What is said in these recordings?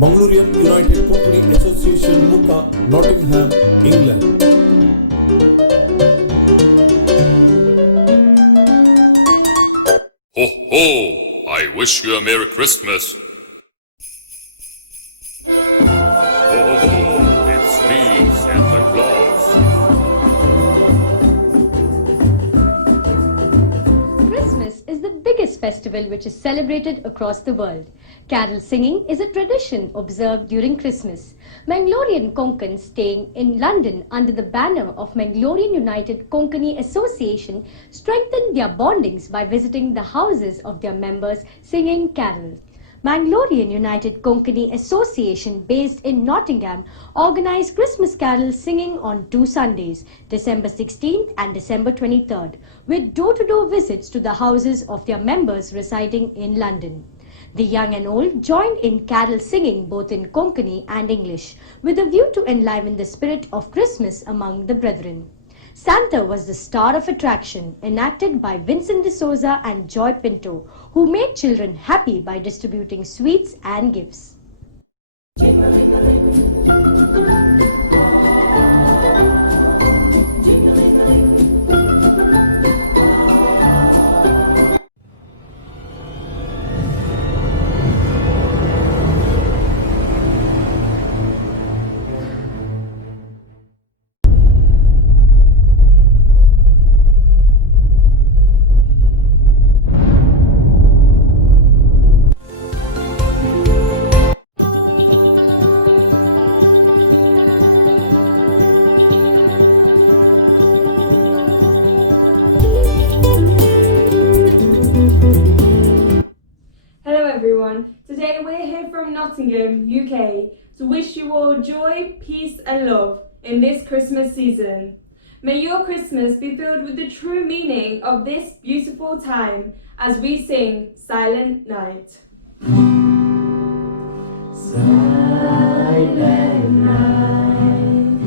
Mangalorean United Company Association, Muka, Nottingham, England. Ho ho! I wish you a Merry Christmas. Ho ho ho! It's me, Santa Claus. Christmas is the biggest festival which is celebrated across the world. Carol singing is a tradition observed during Christmas. Mangalorean Konkans staying in London under the banner of Mangalorean United Konkani Association strengthened their bondings by visiting the houses of their members singing carols. Mangalorean United Konkani Association based in Nottingham organized Christmas carol singing on 2 Sundays, December 16th and December 23rd, with door-to-door visits to the houses of their members residing in London. The young and old joined in carol singing both in Konkani and English, with a view to enliven the spirit of Christmas among the brethren. Santa was the star of attraction, enacted by Vincent de Souza and Joy Pinto, who made children happy by distributing sweets and gifts. Today we're here from Nottingham, UK, to wish you all joy, peace and love in this Christmas season. May your Christmas be filled with the true meaning of this beautiful time as we sing Silent Night. Silent night,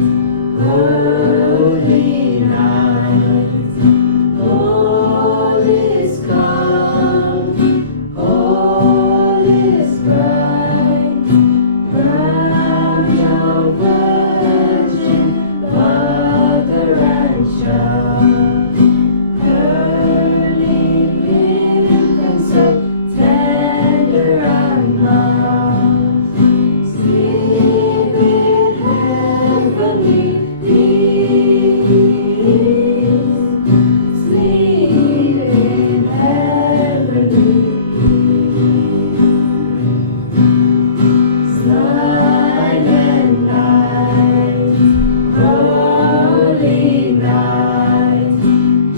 holy night, all is calm, all is bright, round your Virgin Mother and Child, early infant so tender and mild, sleep in heavenly peace, sleep in heavenly peace. Silent night, holy night,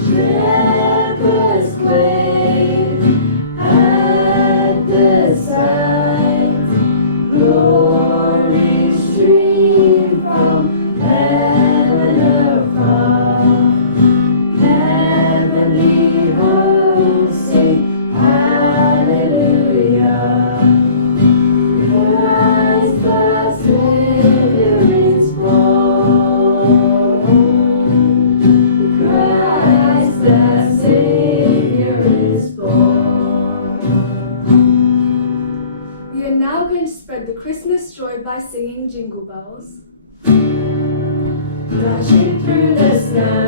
shepherds quake at the sight, glory stream from heaven afar, heavenly hosts sing hallelujah. Christ the Savior is born. Christ the Savior is born. We are now going to spread the Christmas joy by singing Jingle Bells. Dashing through the snow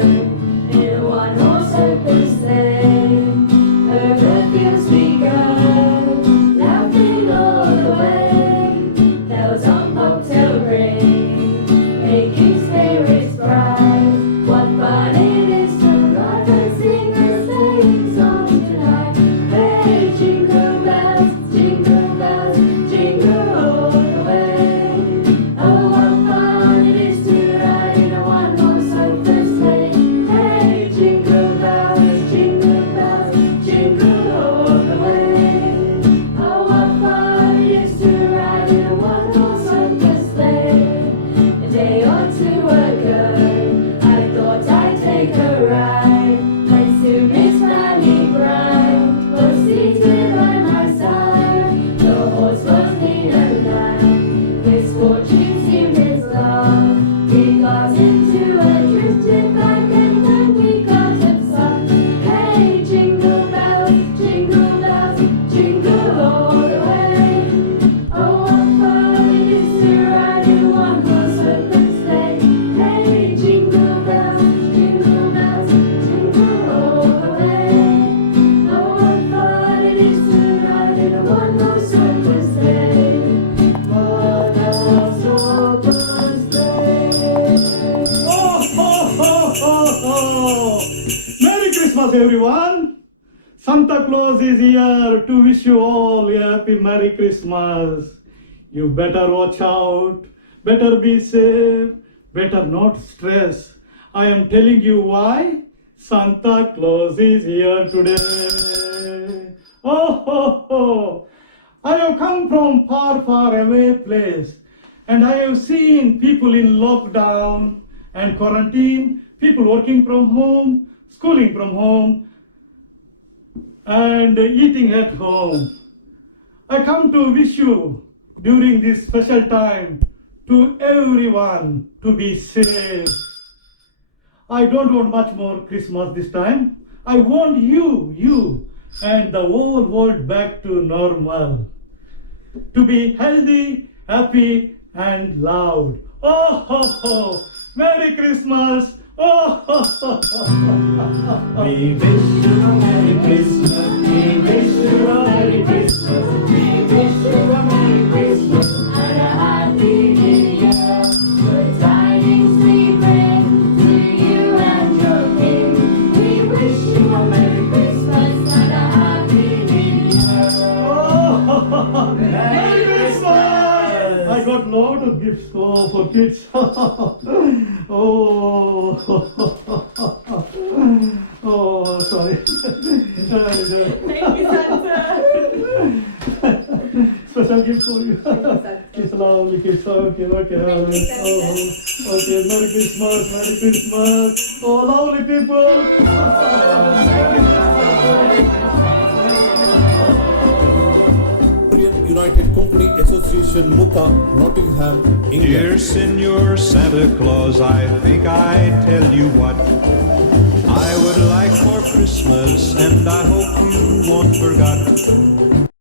in a one-horse open sleigh, over the fields we go, laughing all the way. Bells on bobtail ring, making spirits bright. What fun it is to ride and sing a sleighing song tonight. Hey, jingle bells, jingle all the way. Oh, what fun it is to ride in a one-horse open sleigh. Hey, jingle bells, Santa Claus is here to wish you all a happy Merry Christmas. You better watch out, better be safe, better not stress. I am telling you why. Santa Claus is here today. Oh, ho, ho. I have come from far, far away place, and I have seen people in lockdown and quarantine, people working from home, schooling from home, and eating at home. I come to wish you during this special time to everyone to be safe. I don't want much more Christmas this time. I want you and the whole world back to normal. To be healthy, happy and loud. Oh ho ho! Merry Christmas! Oh ho ho ho! We wish you a Merry Christmas. We wish you a Merry Christmas. We wish you a Merry Christmas and a Happy New Year. Good tidings we bring to you and your King. We wish you a Merry Christmas and a Happy New Year. Oh, Merry Christmas! I got lot of gifts for kids. Oh, oh, sorry. Thank you, Santa. Special gift for you. Santa. It's lovely kids. Okay. Thank you, Santa. Oh, okay. Merry Christmas, Merry Christmas. Oh, lovely people. United Konkani Association, Mukah, Nottingham, England. Dear Senor Santa Claus, I think I tell you what I would like for Christmas, and I hope you won't forget.